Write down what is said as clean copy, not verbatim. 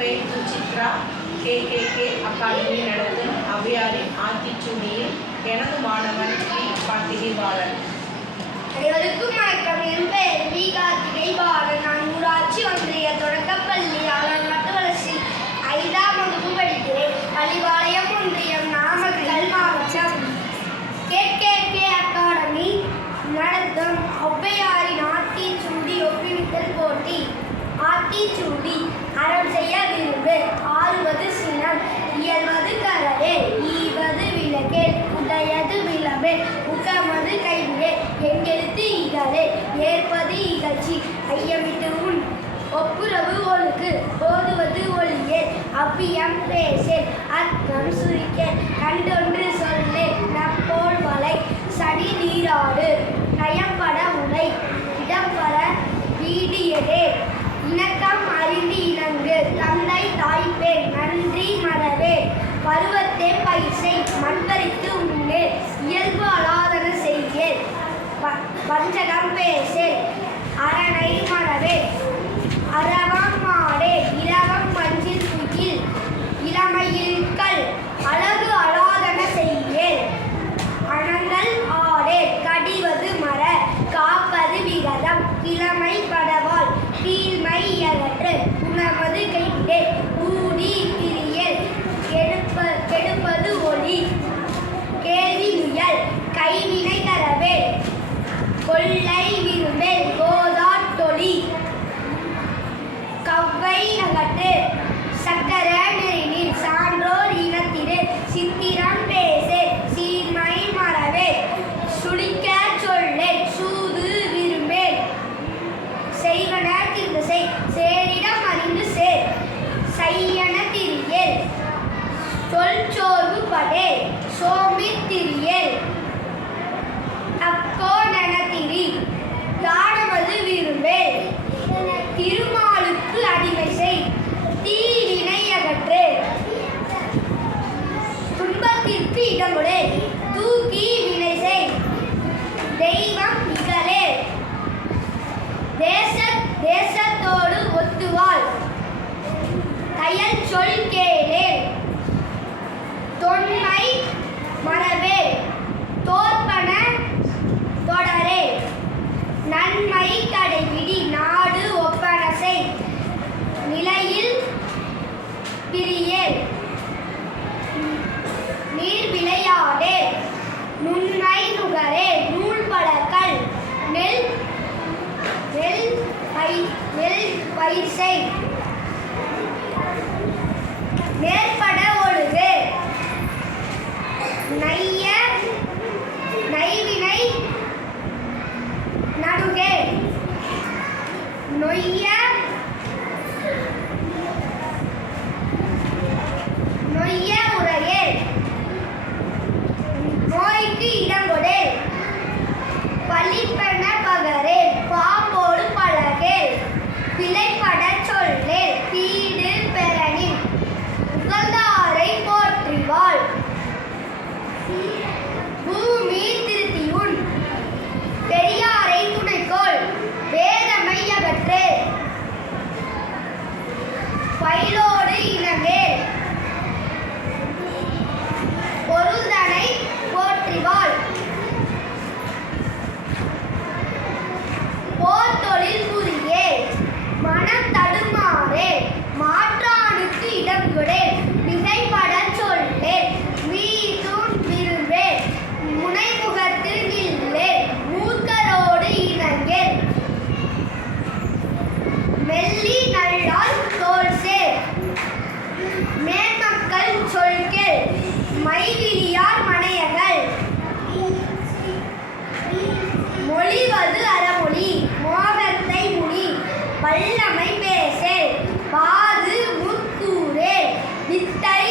பெயர் Suchitra. KKK academy நடத்தும் ஔவையாரின் ஆத்திச்சூடியில் எனது மாணவன் வி. கார்த்திகை பாலன். அனைவருக்கும் வணக்கம். என் பெயர் வி. கார்த்திகை பாலன். நான் ஊராட்சி ஒன்றிய தொடக்கப்பள்ளி ஆலங்காட்டு வளர்ச்சி 5ஆம் வகுப்பு படிக்கிறேன். பள்ளிபாளையம் ஒன்றியம், நாமக்கல் மாவட்டம். KKK அகாடமி நடத்தும் ஔவையாரின் ஆத்திச்சூடி ஒப்புவித்தல் போட்டி. ஆத்திச்சூடி: அறம் செய்ய விரும்பு, ஆறுவது சினம், இயல்வது கரவே, ஈவது விளக்கே, உடையது விளவே, உகமது கைவிடே, எங்கெழுத்து இகழே, ஏற்பது இகழ்ச்சி, ஐயமிட்டு உன், ஒப்புரவு ஒழுக்கு, ஓதுவது ஒளியே, அவ்வியம் பேசே, அர்த்தம் சுருக்கே, கண்டொன்று சொல்லே, நப்போல் வலை, சனி நீராடு, நயம்பட உலை, இடம்பட வீடியதே, இணக்கம் அறிந்து இணங்கு, தந்தை தாய்ப்பே, நன்றி மறவே, பருவத்தே பயிர்சை, மண்பறித்து உண்ணே, இயல்பு அலாதன செய்கே, வஞ்சகம் பேசே, அரணை மறவே, அரவம் மாடே, இலவம் மஞ்சில் துயில், இளமையில்கள், அழகு அலாதன செய்கே, அணங்கள் ஆடே, கடிவது மர, காப்பது விரதம், கிழமை படவால், கீழ்மை அகற்று, உணவது கைவிடே, ஊடி பிரியல், கெடுப்பது ஒளி, கேள்வி முயல், கைவினை தரவே, கொள்ளை விரும்பேல், கோதாட்டொளி, கவ்வை அகற்று, சக்கர நெறினில், சான்றோர் இனத்திடு, சித்திரம் பேசே, சீர்மை மறவே, சுழிக்க சொல்லே, சூது விரும்பேல், செய்வன தீர்ந்து செய், சேரிடம் அறிந்து சேர், செய்யன திரியல், சொல் சோர்வு படே, சோம்பித் திரியல், தக்கோனென திரி, தானமது விரும்பேல், திருமாலுக்கு அடிமை செய், தீவினை அகற்று, துன்பத்திற்கு இடங்கொடு, தூக்கி வினை செய், தெய்வம் இகழே, தேசத்தோடு ஒத்துவாள், தையல் சொல் கேளே, தொன்மை மறவே, தோற்பன தொடரே, நன்மை கடைபிடி, நாடு ஒப்பன செய், நிலையில் பிரியேல், நீர் விளையாடே, நுண்மை நுகரே, நூல் பழக்கல், நெல் பயிர்சை, நேர்பட ஒழுகு, நைவினை நடுகே, நொய்ய உரையே, நோய்க்கு இடங்கொடு, பழிப்பென பகரே, பாம்போடு பழகே, பிழைப்பட சொல்லே, பீடு பெறனின், உகந்தாரை போற்றிவாள், பூமி திருத்தியுன், பெரியாரை துணைக்கோள், வேதமை அகற்று, பயிலோடு இணங்கே, பொருள்தனை போற்றிவாள், போர் தொழில் புரியே, மனம் தடுமாறே, மாற்றானுக்கு இடம் கொடே, மிகைப்பட சொல்லே, மீதும் விரும்பே, முனைமுகத்து நில்லே, மூர்க்கரோடு இணங்கே, மெல்லி நல்லால் தோல் சேர், மேன்மக்கள் சொல்கேள், மைவிலியார் மனையகள், மொழிவது அறமொழி, மோகத்தை முனி, வல்லமை பேசே, வாது முற்கூரே, வித்தை